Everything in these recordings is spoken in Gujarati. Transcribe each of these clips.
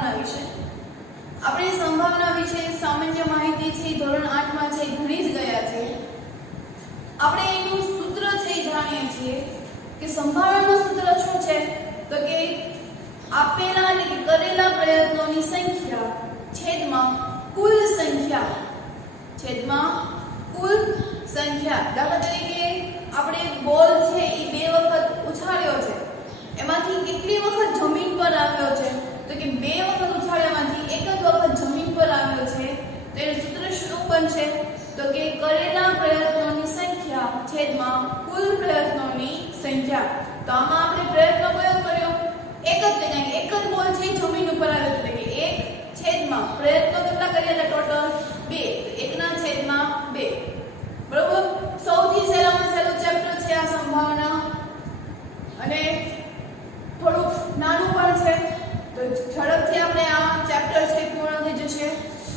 संभावना विषे આપણે સંભાવના વિશે સામાન્ય માહિતી છે ધોરણ 8 માં છે ઘણી જ ગયા છે। આપણે એનું સૂત્ર છે જાણીએ છીએ કે સંભાવનાનું સૂત્ર શું છે તો કે આપેલા એટલે કે કરેલા પ્રયત્નોની સંખ્યા છેદમાં કુલ સંખ્યા દાખલા તરીકે આપણે બોલ છે એ બે વખત ઉછાળ્યો છે એમાંથી કેટલી વખત જમીન પર આવ્યો છે તો કે બે વખત ઉછાળ્યામાંથી એક જ વખત જમીન પર આવ્યો છે તો એનું સૂત્ર શું બનશે તો કે કરેલા પ્રયત્નોની સંખ્યા છેદમાં કુલ પ્રયત્નોની સંખ્યા। તો આમાં આપણે પ્રયત્ન કયો કર્યો એક જ કારણ કે એક જ બોલ છે જમીન ઉપર આવ્યો એટલે કે 1 છેદમાં પ્રયત્નો કેટલા કર્યા હતા ટોટલ 2 તો 1 ના છેદમાં 2 બરોબર। સૌથી સહેલામાં સહેલું ચેપ્ટર છે આ સંભાવના અને થોડું નાનું પણ છે તો ઝડપથી આપણે આ ચેપ્ટર છે પૂર્ણ થઈ જશે।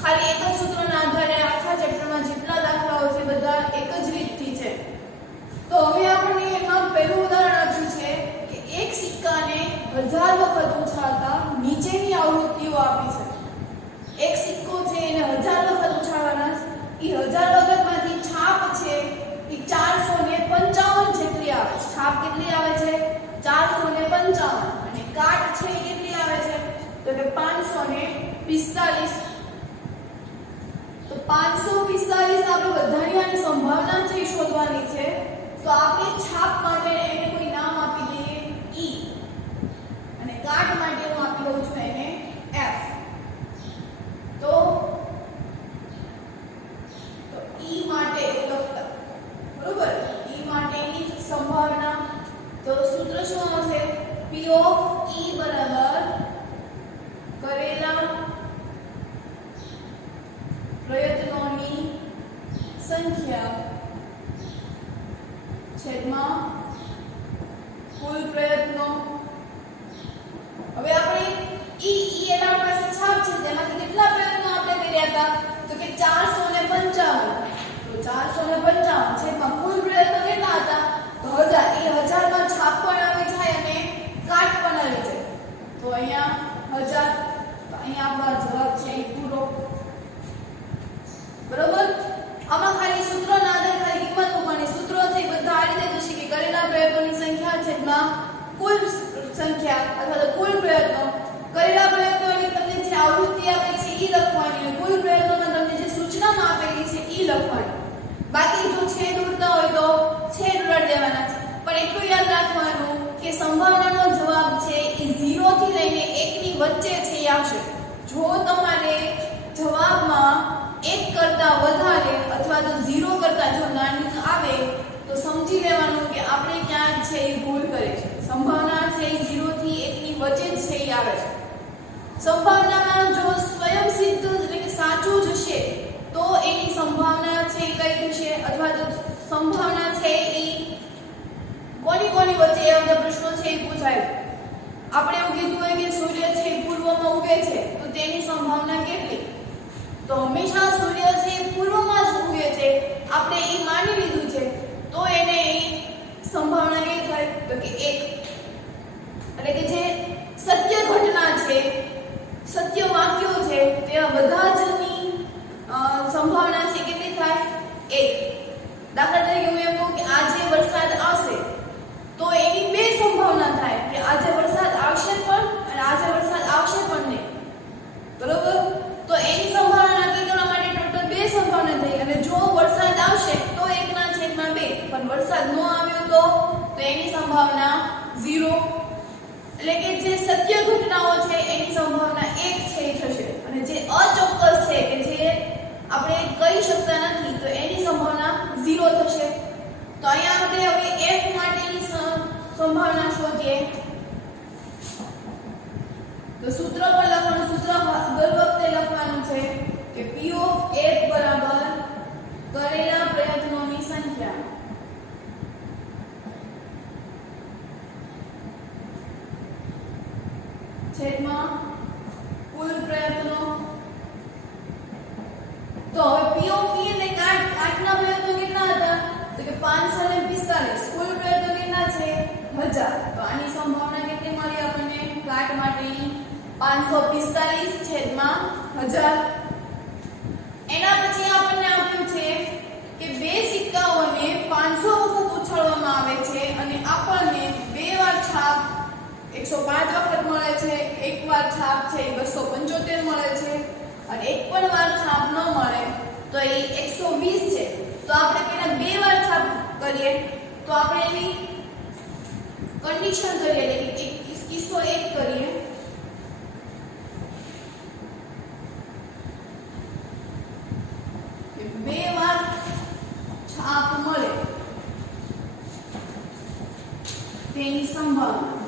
ખાલી એક જ સૂત્રના આધારે આખા ચેપ્ટરમાં જેટલા દાખલાઓ છે બધા એક જ રીતથી છે। તો હવે આપણે એમાં પહેલું ઉદાહરણ આપ્યું છે કે એક સિક્કાને 1000 વખત ઉછાળતા નીચેની આવૃત્તિઓ આપી છે। એક સિક્કો છે એને 1000 વખત ઉછાળવાના એ 1000 વખતમાંથી છાપ છે એ 455 જેટલી આવે છે। છાપ કેટલી આવે છે 455 અને કાટ છે એ કેટલી આવે છે તો કે 545। તો 545 આપણે બધાની આની સંભાવના છે શોધવાની છે તો આપણે છાપ માટે એને કોઈ નામ આપી દઈએ E અને કાટ માટે હું આપી દઉં છું એને F। તો E માટે લખતા બરોબર E માટેની સંભાવના તો સૂત્ર શું આવશે P of E બરાબર કરેલા પ્રયત્નોની સંખ્યા છેદમાં કુલ પ્રયત્નો। હવે આપણે E એના પાસે છાપ છે તેમાંથી કેટલા પ્રયત્નો આપણે કર્યા હતા તો કે 455 તો 455 છેદમાં કુલ પ્રયત્નો કેટલા હતા તો 1000 એ 1000 માં છાપ પણ આવી જાય અને કાટ પણ આવી જાય તો અહીંયા 1000 તો અહીંયા આપણો જવાબ છે એ પૂરો બરોબર। આમાં ખાલી સૂત્રોના આધારે ખાલી કિંમત મૂકવાની સૂત્રો છે બધા આ રીતે થશે કે કરેલા પ્રયત્નોની સંખ્યા છેદમાં કુલ સંખ્યા અથવા તો કુલ પ્રયત્નો કરેલા પ્રયત્નોની તમને જે આવૃત્તિ આપેલી છે એ લખવાની અને કુલ પ્રયત્નોમાં તમને જે સૂચનામાં આપેલી છે એ લખવાની। બાકી જો છેદ ઉડતા હોય તો છેદ ઉડાડી દેવાના છે પણ એટલું યાદ રાખવાનું કે સંભાવનાનો જવાબ છે એ 0 થી લઈને 1 ની વચ્ચે છે એ આવશે। જો તમારે જવાબમાં 1 કરતા વધારે અથવા તો 0 કરતા જો નાનું આવે તો સમજી લેવાનું કે આપણે ક્યાં છે એ ભૂલ કરે છે। સંભાવના છે એ 0 થી 1 ની વચ્ચે જ છે એ આવે છે। સંભાવનામાં જો સ્વયંસિદ્ધ એટલે કે સાચું જ હશે તો એની સંભાવના છે એ કઈ થશે અથવા તો સંભાવના છે એ કોની વચ્ચે એવા બધા પ્રશ્નો છે એ પૂછાય। આપણે એવું કીધું હોય કે સૂર્ય છે પૂર્વમાં ઉગે છે તો તેની સંભાવના કેટલી તો હંમેશા સૂર્ય છે પૂર્વમાં જ ઉગે છે આપણે એ માની લીધું છે તો એને સંભાવના કેટલી થાય તો કે 1 એટલે કે જે સત્ય ઘટના છે સત્ય વાક્યો છે તેવા બધા જની સંભાવના છે કેટલી થાય 1। દાખલા તરીકે હું એમ કહું કે આજે વરસાદ આવશે તો એની બે સંભાવના થાય કે આજે વરસાદ આવશે પણ અને આજે વરસાદ આવશે પણ નહીં બરોબર। તો એની સંભાવના નક્કી કરવા માટે ટોટલ બે સંભાવના થઈ અને જો વરસાદ આવશે તો 1 ના છેદમાં 2 પણ વરસાદ ન આવ્યો તો એની સંભાવના 0 એટલે કે જે સત્ય ઘટનાઓ છે એની સંભાવના 1 છે એ થશે અને જે અચોક્કસ છે કે જે આપણે કહી શકતા નથી તો એની સંભાવના 0 થશે। તો અહીંયા આપણે હવે F માટેની સંભાવના શોધીએ તો સૂત્ર પર લખવાનું સૂત્ર દર વખતે લખવાનું છે કે P of F બરાબર કરેલા પ્રયત્નોની સંખ્યા છેદમાં કુલ પ્રયત્નો। તો હવે P of E એટલે કાટના પ્રયત્નો કેટલા હતા તો કે 545 કુલ પ્રયત્નો કેટલા છે 1000 તો આની સંભાવના કેટલી મળી આપણને કાટ માટેની 545 545 છેદમાં 1000. એના પછી આપણને આપ્યું છે કે બે સિક્કાઓને 500 વખત ઉછાળવામાં આવે છે અને આપણને બે વાર છાપ 105 વખત મળે છે, એક વાર છાપ છે 275 મળે છે અને એક પણ વાર છાપ ન મળે તો એ 120 છે. તો આપણે પેલા બે વાર છાપ કરીએ તો આપણે એની કન્ડિશન કરીએ એટલે કે કિસ્સો 1 કરીએ. બે વાર છાપ મળે તેની સંભાવના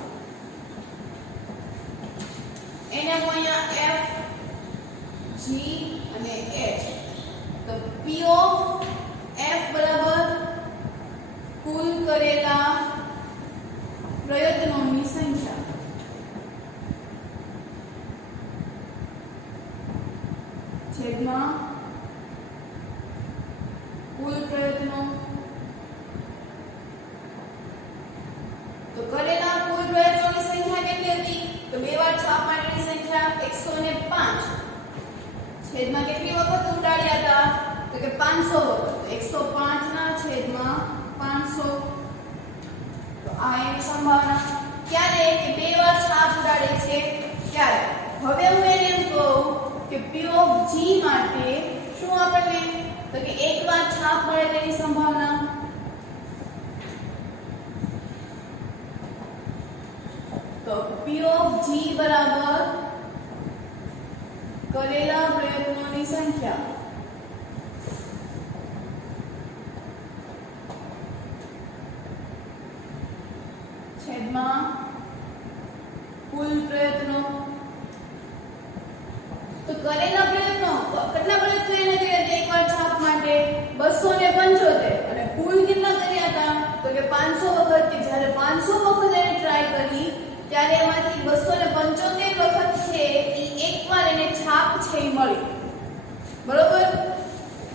એને અહીંયા F G અને H. તો P of F બરાબર કુલ કરેલા પ્રયત્નોની સંખ્યા છેદમાં કુલ પ્રયત્નો. તો કરેલા કુલ પ્રયત્નોની સંખ્યા કેટલી હતી? તો બે વાર છાપ માટેની સંખ્યા 105 છેદમાં કેટલી વખત ઉડાડ્યા હતા? તો કે 500 વખત. તો 105 ના છેદમાં 500. તો આ એની સંભાવના. ક્યારે કે બે વાર છાપ ઉડાડે છે ત્યારે. હવે હું એને એમ કહું કે P of G માટે શું આપણને તો કે એક વાર છાપ મળે તેની સંભાવના. તો P of G બરાબર કરેલા પ્રયત્નોની સંખ્યા છેદમાં કુલ પ્રયત્નો. તો કરેલા પ્રયત્નો કેટલા પ્રયત્નો એને કર્યા હતા એક વાર છાપ માટે? 275 અને કુલ કેટલા કર્યા હતા? તો કે 500 વખત. કે જ્યારે 500 વખત એને ટ્રાય કરી ત્યારે એમાંથી 275 વખત છે એ એકવાર એને છાપ છે એ મળી. બરોબર.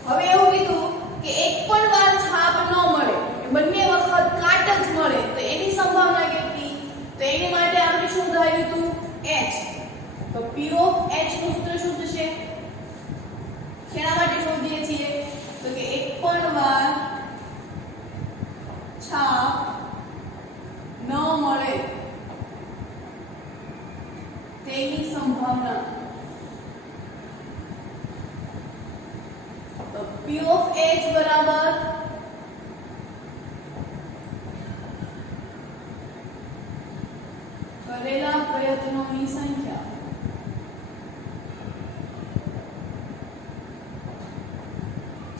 હવે એવું કીધું કે એક પણ વાર છાપ ન મળે, બંને વખત કાટ જ મળે તો એની સંભાવના કેટલી? તો એની માટે આપણે શું ધાર્યું હતું? H. તો P of H નું સૂત્ર શું થશે? શેના માટે શોધીએ છીએ? તો કે એક પણ વાર છાપ ન મળે તેની સંભાવના. તો P of H બરાબર કરેલા પ્રયત્નોની સંખ્યા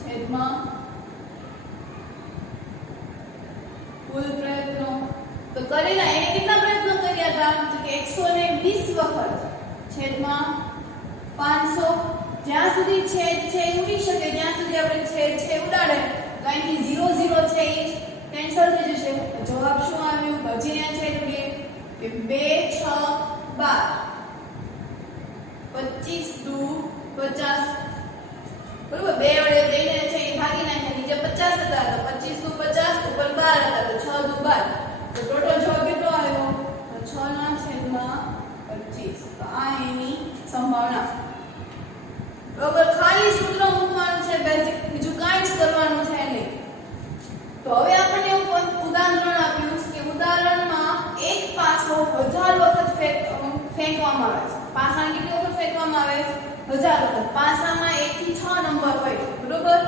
છેદમાં કુલ પ્રયત્નો. તો કરેલા એને કેટલા પ્રયત્નો કર્યા હતા? તો કે 120 વખત છેદમાં 500. જ્યાં સુધી છેદ છે ઉડી શકે ત્યાં સુધી આપણે છેદ છે ઉડાડે તો અહીંથી 0 0 છે એ કેન્સલ થઈ જશે. જવાબ શું આવ્યું? હજી અહીંયા છેદ ઉડીએ કે 2 6 12 25 દુ 50. બરોબર. બે વડે બેને છે એ ભાગી નાખ્યા. નીચે 50 હતા તો 25 દુ 50 ઉપર 12 હતા તો 6 દુ 12. તો ટોટલ જવાબ કેટલો આવ્યો? 6 ના છેદમાં 25. તો આ એની સંભાવના. બરોબર. ખાલી સૂત્ર મૂકવાનું છે બેઝિક, બીજું કાંઈ જ કરવાનું છે નહીં. તો હવે આપણને એવું ઉદાહરણ આપ્યું કે ઉદાહરણમાં એક પાસો 1000 વખત ફેંકવામાં આવે છે. પાસાને કેટલી વખત ફેંકવામાં આવે? 1000 વખત. પાસામાં 1 થી 6 નંબર હોય. બરોબર.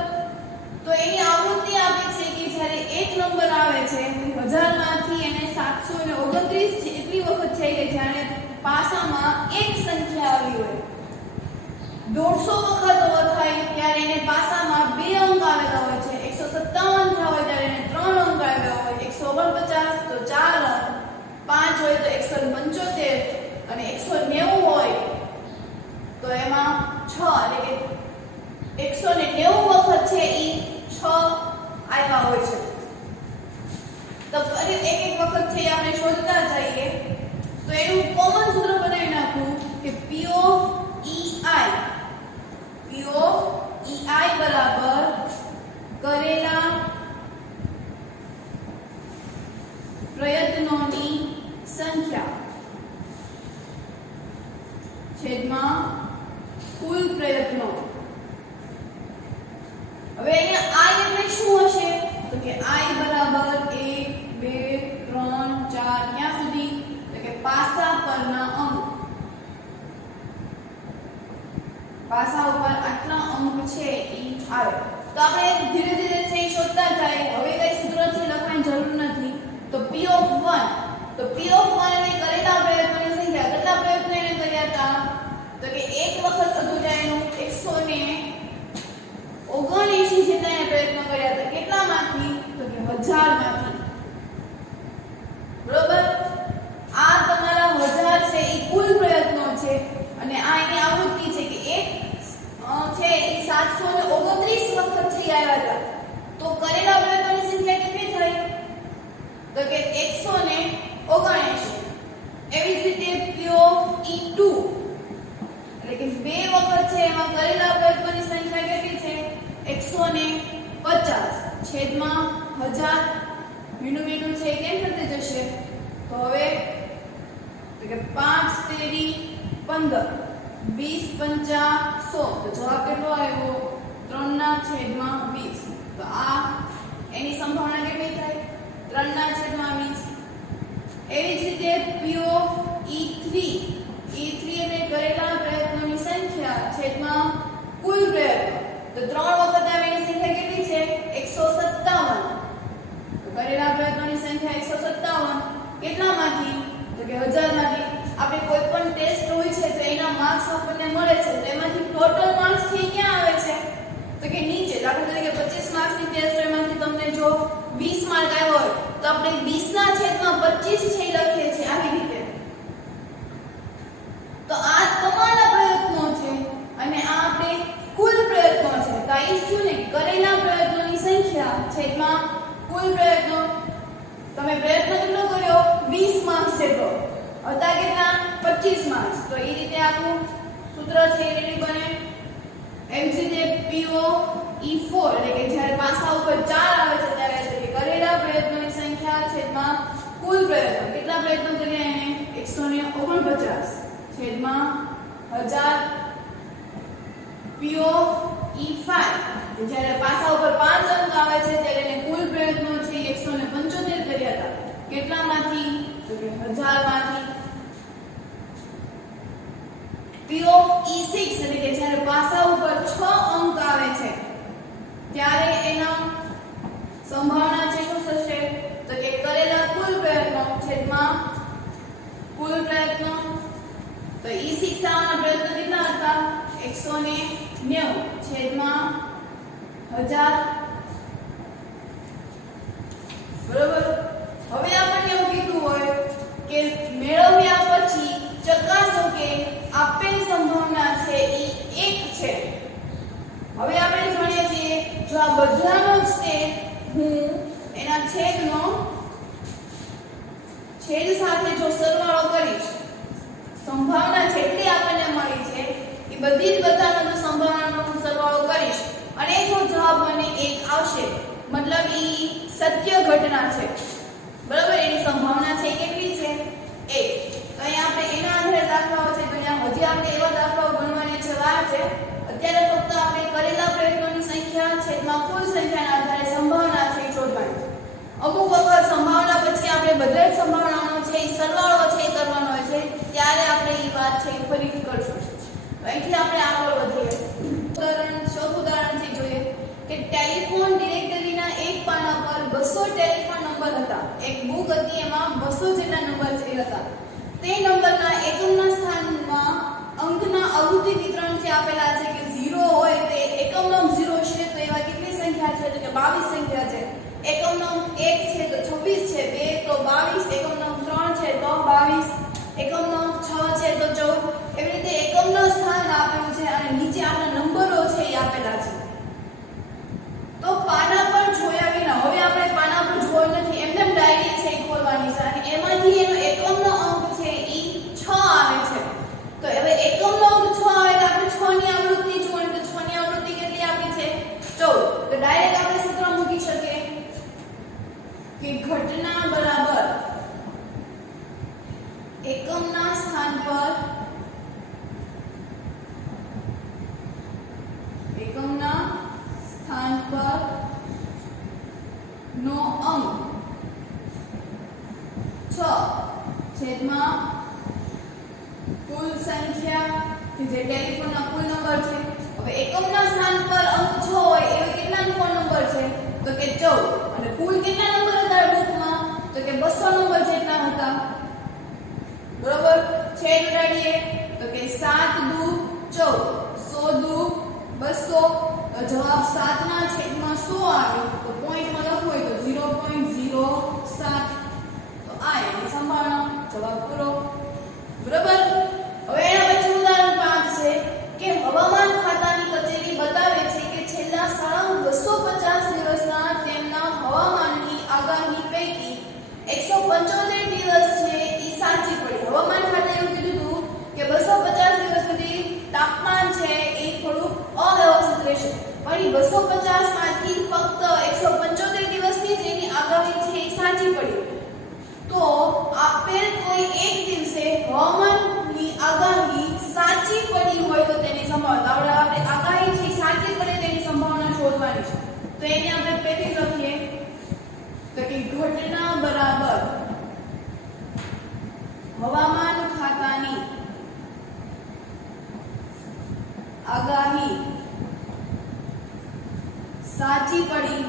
તો એની આવૃત્તિ આપે છે કે જ્યારે એક નંબર આવે છે 1000 માંથી એને 729 એટલી વખત થઈ કે જ્યારે પાસામાં એક સંખ્યા આવી હોય. 150 વખત થાય ત્યારે એને પાસામાં બે અંક આવેલા હોય છે. 157 થયા હોય ત્યારે એને 3 અંક આવ્યા હોય. 149 તો 4 અંક, 5 હોય તો 175 અને 190 હોય તો એમાં 6 એટલે કે 190 વખત છે એ 6 આવ્યા હોય છે. તો ફરી એક એક વખત છે આપણે શોધતા જઈએ તો એનું કોમન સૂત્ર બનાવી નાખું કે P of EI બરાબર કરેલા પ્રયત્નોની સંખ્યા છેદમાં કુલ પ્રયત્નો. હવે અહીંયા I એટલે શું હશે? તો કે I બરાબર 1 2 3 4 ક્યાં સુધી? તો કે પાસા પરના અંક. પાસા ઉપર આટલા અંક છે ઈ આવે. તો આપણે ધીરે ધીરે છે શોધતા જાય. હવે કઈ સૂત્ર છે લખવાની જરૂર નથી. તો P of 1, તો P of 1 એટલે કરેલા પ્રયત્નોની સંખ્યા. કેટલા પ્રયત્નો એને કર્યા હતા? તો કે એક વખત હતું ત્યાં એનું 179 જેટલા એને પ્રયત્નો કર્યા હતા. કેટલામાંથી? તો કે 1000 માંથી. બરોબર? આ તમારા 1000 છે ઈ કુલ પ્રયત્નો છે અને આ એની આવૃત્તિ છે કે એક છે ઈ 729 વખત થઈ આવ્યા હતા. તો કરેલા પ્રયત્નોની સંખ્યા કેટલી થઈ? તો કે 179. એવી જ રીતે P of E2 એટલે કે બે વખત છે એમાં કરેલા પ્રયત્નોની સંખ્યા કેટલી છે? 150 છેદમાં 1000. મીંડું છે કેમ થતે જશે? તો હવે તો કે 5 તેરી 15 20 પંચા 100. તો જવાબ કેટલો આવ્યો? 3/20. તો આ એની સંભાવના કેટલી થાય? 3/20. એવી જ રીતે P of E3 એટલે કરેલા પ્રયત્નોની સંખ્યા છેદમાં કુલ પ્રયત્નો. તો 3 વખત આવે એની સંખ્યા કેટલી છે? 157. તો કરેલા પ્રયત્નોની સંખ્યા 157 કેટલામાંથી? તો કે 1000 માંથી. આપણે કોઈ પણ ટેસ્ટ હોય છે તો એના માર્ક્સ આપણને મળે છે. તો એમાંથી ટોટલ માર્ક્સ છે ક્યાં આવે છે? તો કે નીચે. દાખલા તરીકે 25 માર્ક્સની ટેસ્ટ હોય એમાંથી તમને જો 20 માર્ક આવ્યો હોય તો આપણે 20/25 છે લખીએ છીએ આવી રીતે. તો આ તમારા પ્રયત્નો છે અને આ આપણે કુલ પ્રયત્નો છે. તો આ શું ને કરેલા પ્રયત્નોની સંખ્યા છેદમાં કુલ પ્રયત્નો. તમે પ્રયત્ન કેટલો કર્યો? 20 માર્ક્સ જેટલો. હતા કેટલા? 25 માર્ક્સ. તો એ રીતે આપણું સૂત્ર છે એ રીતે બને. એમ જ રીતે P of E4 એટલે કે જ્યારે પાસા ઉપર 4 આવે છે ત્યારે એટલે કે કરેલા પ્રયત્નોની સંખ્યા છેદમાં કુલ પ્રયત્નો. કેટલા પ્રયત્નો કર્યા એને? 149 છેદમાં 1000. P of E5 જ્યારે પાસા ઉપર 5 અંક આવે છે ત્યારે એને કુલ પ્રયત્નો છે 175 કર્યા હતા. કેટલામાંથી? તો કે 1000 માંથી. P of E6 એટલે કે જ્યારે પાસા ઉપર 6 અંક આવે છે ત્યારે એના સંભાવના છે શું થશે? તો કે કરેલા કુલ પ્રયત્નો છેદમાં કુલ પ્રયત્નો. તો E6 આવવાના પ્રયત્નો કેટલા હતા? 190 છેદમાં 1000. બરોબર? હવે આપણને એવું કીધું હોય કે મેળવ્યા પછી ચકાસો કે આપેલ સંભાવના છે ઈ 1 છે. હવે આપણે જાણીએ છીએ જો આ બધાનો જ છે હું એના છેદ સાથે જો સરવાળો કરીશ સંભાવના જેટલી આપણને મળી છે એ બધી જ બધાનો જો સંભાવનાનો હું સરવાળો કરીશ અને જો જવાબ મને 1 આવશે મતલબ ઈ સત્ય ઘટના છે. બરાબર? એની સંભાવના છે કેટલી છે? 1. તો અહીંયા આપણે એના આધારે દાખલાઓ છે તો અહીંયા હજી આપણે એવા દાખલાઓ ગણવાની છે વાર છે. અત્યારે ફક્ત આપણે કરેલા પ્રયત્નોની સંખ્યા છેદમાં કુલ સંખ્યાના આધારે સંભાવના છે શોધવાની. અમુક વખત સંભાવના પછી આપણે બધા જ સંભાવનાનો છે એ સરવાળો છે એ કરવાનો હોય છે ત્યારે આપણે એ વાત છે એ ફરીથી કરશું. તો અહીંથી આપણે આગળ વધીએ. ઉદાહરણથી જોઈએ કે ટેલિફોન ડિરેક્ટરીના એક પાના પર 200 ટેલિફોન નંબર હતા. એક બુક હતી એમાં 200 જેટલા નંબર હતા. તે નંબરના એકમના સ્થાનમાં અંકના આવૃત્તિ વિતરણથી આપેલા છે કે 0 હોય તે એકમનો 0 છે તો એવા કેટલી સંખ્યા છે? તો કે 22 સંખ્યા છે. એકમનો 1 છે તો 26 છે. 2 તો 22. એકમનો 3 છે તો 22. એકમનો 6 છે તો 14. એવી રીતે એકમનું સ્થાન આપેલું છે અને નીચે આપણા નંબરો છે એ આપેલા છે. તો પાના પર જોયા વિના હવે આપણે પાના પર જોયું નથી એમને ડાયરી છે એ ખોલવાની છે અને એમાંથી એનો એકમનો અંક છે એ 6 આવે છે. તો હવે એકમનો અંક 6 આવે એટલે આપણે 6 ની આવૃત્તિ જોવાની. તો 6 ની આવૃત્તિ કેટલી આપી છે? 14. તો ડાયરેક્ટ આપણે સૂત્ર મૂકી શકીએ કે ઘટના બરાબર એકમના સ્થાન પર કુલ સંખ્યા કે જે ટેલિફોનના કુલ નંબર છે. હવે એકમના સ્થાન પર અંક 6 હોય એવા કેટલા ફોન નંબર છે? તો કે 14. અને કુલ કેટલા નંબર હતા બુકમાં? તો કે 200 નંબર જેટલા હતા. બરોબર? છેદ ઉડાડીએ તો કે 7 દુ 14, 100 દુ 200. જવાબ 7 ના છેદમાં 100 આવે તો પોઈન્ટમાં લખવું હોય તો 0.07. તો આ એની સંભાવના. જવાબ પૂરો. બરોબર? હવે એના પછી ઉદાહરણ 5 છે કે હવામાન ખાતાની કચેરી બતાવે છે કે છેલ્લા 250 દિવસના તેમના હવામાનની આગાહી પૈકી 175 દિવસ છે એ સાચી પડી. હવામાન ખાતાએ એવું કીધું હતું કે 250 દિવસ સુધી તાપમાન છે એ થોડું અવ્યવસ્થિત રહેશે, પણ 250 માંથી ફક્ત 175 દિવસની જેની આગાહી છે એ સાચી પડી. તો આપેલ કોઈ એક દિવસે હવામાનની આગાહી સાચી પડી હોય તો તેની સંભાવના આપણે આગાહી છે સાચી પડે તેની સંભાવના શોધવાની છે. તો એને આપણે પહેલી લખીએ તો કે ઘટના બરાબર હવામાન ખાતાની આગાહી સાચી પડી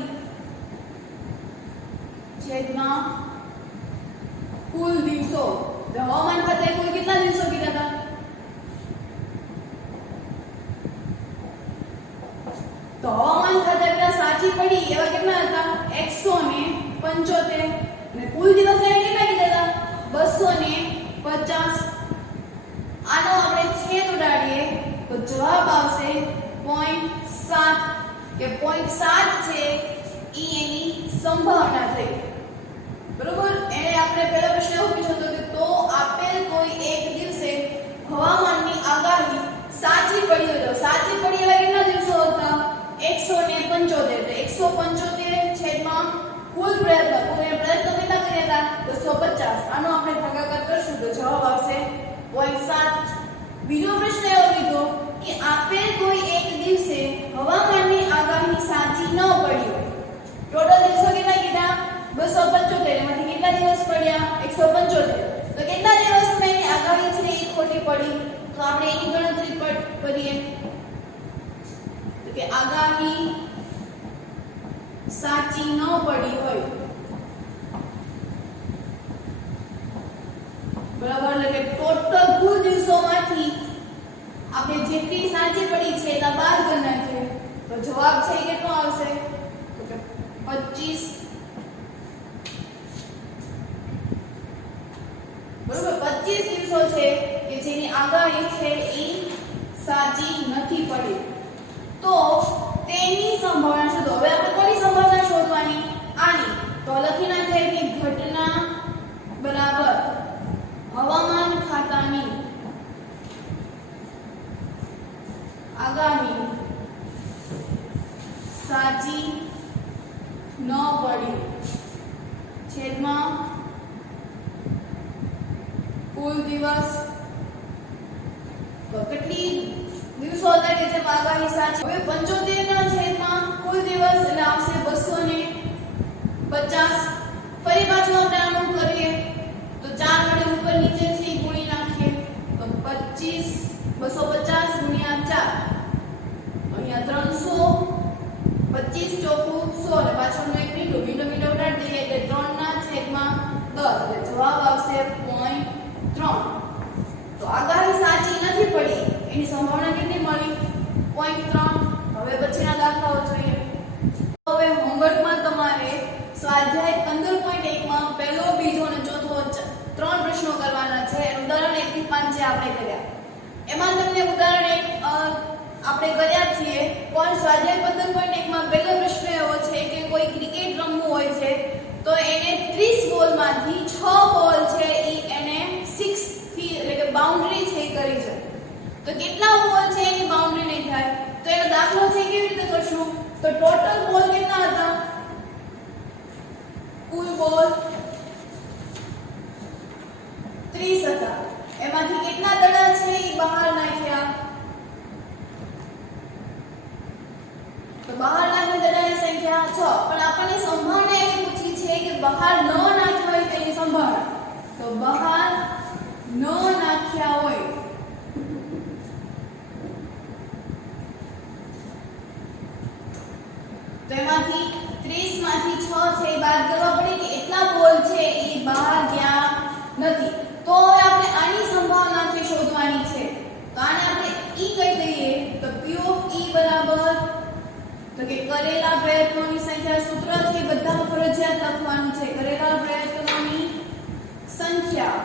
છેદમાં કુલ દિવસો. હવામાન ખાતાએ કુલ કેટલા દિવસો કીધા હતા? તો હવામાન ખાતા એટલા સાચી પડી એવા કેટલા હતા? 175. અને કુલ દિવસ એને કેટલા કીધા હતા? 250. આનો આપણે છેદ ઉડાડીએ તો જવાબ આવશે 0.7 કે 0.7 છે ઈ એની સંભાવના થઈ. બરોબર? એને આપણે પહેલો પ્રશ્ન એવો પૂછ્યો હતો કે તો આપેલ કોઈ એક દિવસે હવામાનની આગાહી સાચી પડી હોય તો સાચી પડી એવા કેટલા દિવસો હતા? 175. તો 175 છેદમાં કુલ પ્રયત્ન કેટલા કર્યા હતા? 250. આનો આપણે ભાગાકાર કરશું તો જવાબ આવશે 0.7. બીજો પ્રશ્ન એવો લીધો કે આપેલ કોઈ એક દિવસે હવામાનની આગાહી સાચી ન પડી હોય. ટોટલ દિવસો કેટલા કીધા? 275. એમાંથી કેટલા દિવસ પડ્યા? 175. તો કેટલા દિવસમાં એની આગાહી છે એ ખોટી પડી? તો આપણે એની ગણતરી કરીએ તો કે આગાહી સાચી ન પડી હોય બરાબર, એટલે કે ટોટલ કુલ દિવસોમાંથી આપણે જેટલી સાચી પડી છે એના બાદ કરી નાખીએ તો જવાબ છે કેટલો આવશે? તો કે 25. બરોબર? 25 દિવસો છે કે જેની આગાહી છે એ સાચી નથી પડી. તો તેની સંભાવના શોધો. હવે આપણે કોની સંભાવના શોધવાની? આની. તો લખી નાખીએ કે ઘટના બરાબર હવામાન ખાતાની આગાહી સાચી ન પડી છેદમાં કુલ દિવસ. તો કેટલી દિવસો હતા કે જેમાં આગાહી સાચી? હવે 75 ના છેદમાં કુલ દિવસ એટલે આવશે 250. ફરી પાછું આપણે આનું કરીએ તો 4 વડે ઉપર નીચે થી ગુણી નાખીએ તો 25 250 ગુણ્યા 4 અહીંયા 300. 25 ચોકું 100 અને પાછળનું એક મીંડો ઉડાડી દઈએ એટલે 3 ના છેદમાં 10 એટલે જવાબ આવશે 0.3. તો આગાહી સાચી નથી પડી એની સંભાવના કેટલી મળી? 0.3. હવે પછીના દાખલાઓ જોઈએ. હવે હોમવર્કમાં તમારે સ્વાધ્યાય 15.1 માં પહેલો, બીજો અને ચોથો 3 પ્રશ્નો કરવાના છે. ઉદાહરણ 1 થી 5 જે આપણે કર્યા એમાં તમને ઉદાહરણ 1 આપણે કર્યા છીએ, પણ સ્વાધ્યાય 15.1 માં પહેલો પ્રશ્ન એવો છે કે કોઈ ક્રિકેટ રમવું હોય છે તો એને 30 બોલમાંથી 6 બોલ છે ઈ એને 6 થી એટલે કે બાઉન્ડરી છે કરી છે. તો કેટલા બોલ છે એની બાઉન્ડરી નહીં થાય? તો એનો દાખલો છે કેવી રીતે કરશું? તો ટોટલ બોલ કેટલા હતા? કુલ બોલ 30 હતા. એમાંથી કેટલા દડા છે એ બહાર નાખ્યા? તો બહાર નાખેલા દડાની સંખ્યા 6. પણ આપણને સંભાવના એવી પૂછી છે કે બહાર ન નાખ્યા હોય તેની સંભાવના. તો બહાર ન નાખ્યા હોય યાદ કરવા પડે કે એટલા બોલ છે એ બહાર ગયા નથી. તો હવે આપણે આની સંભાવના છે શોધવાની છે. તો આને આપણે E કહી દઈએ. તો P of E બરાબર તો કે કરેલા પ્રયત્નોની સંખ્યા સૂત્ર છે બધામાં ફરજિયાત લખવાનું છે. કરેલા પ્રયત્નોની સંખ્યા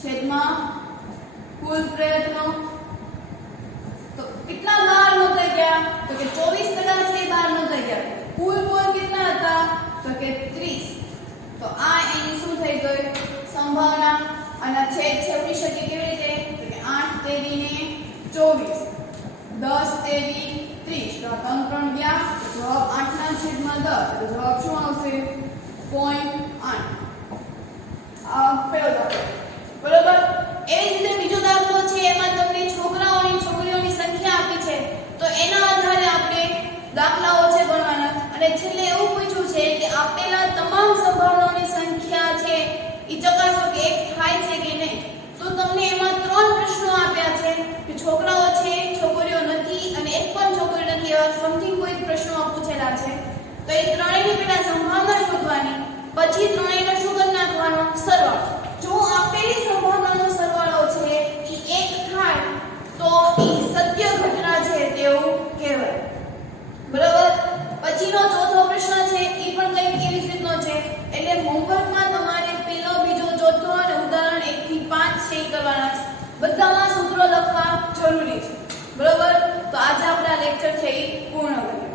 છેદમાં કુલ પ્રયત્નો. તો કેટલા બાર નોંધાઈ ગયા? તો કે 24% છે બાર નોંધાઈ ગયા. કુલ બોલ કેટલા હતા? તો કે 30. તો આ એની શું થઈ ગઈ? સંભાવના. અને છેદ છેવડી શકે કેવી રીતે? તો કે 8 તેરી ને 24 10 તેરી 30. તો આ ત્રણ ગયા. તો જવાબ 8 ના છેદમાં 10. તો જવાબ શું આવશે? 0.8. આ પહેલો દાખલો. બરોબર. એ જ રીતે બીજો દાખલો છે એમાં તમને છોકરાઓની છોકરીઓની સંખ્યા આપી છે. તો એના આધારે આપણે દાખલાઓ છે ગણવાના. અને છેલ્લે એવું પૂછ્યું છે કે આપેલા તમામ સંભાવનાઓની સંખ્યા છે ઈ ચકાસો કે એક થાય છે કે નહીં. તો તમને એમાં ત્રણ પ્રશ્નો આપ્યા છે કે છોકરાઓ છે છોકરીઓ નથી અને એક પણ છોકરી નથી એવા સમથિંગ કોઈ પ્રશ્નો પૂછેલા છે. તો એ ત્રણેયની પહેલા સંભાવના શોધવાની, પછી ત્રણેયનો શું કરી નાખવાનો? સરવાળો. જો આપેલી સંભાવનાનો સરવાળો છે ઈ એક થાય તો ઈ સત્ય ઘટના છે તેવું કહેવાય. બરાબર. પછીનો ચોથો પ્રશ્ન છે ઈ પણ કંઈક એવી જ રીતનો છે. એટલે હોમવર્કમાં તમારે પહેલો બીજો ચોથો અને ઉદાહરણ 1 થી 5 છે ઈ કરવાના છે. બધામાં સૂત્રો લખવા જરૂરી છે. બરાબર. તો આજે આપણા લેક્ચર છે ઈ પૂર્ણ કરીએ.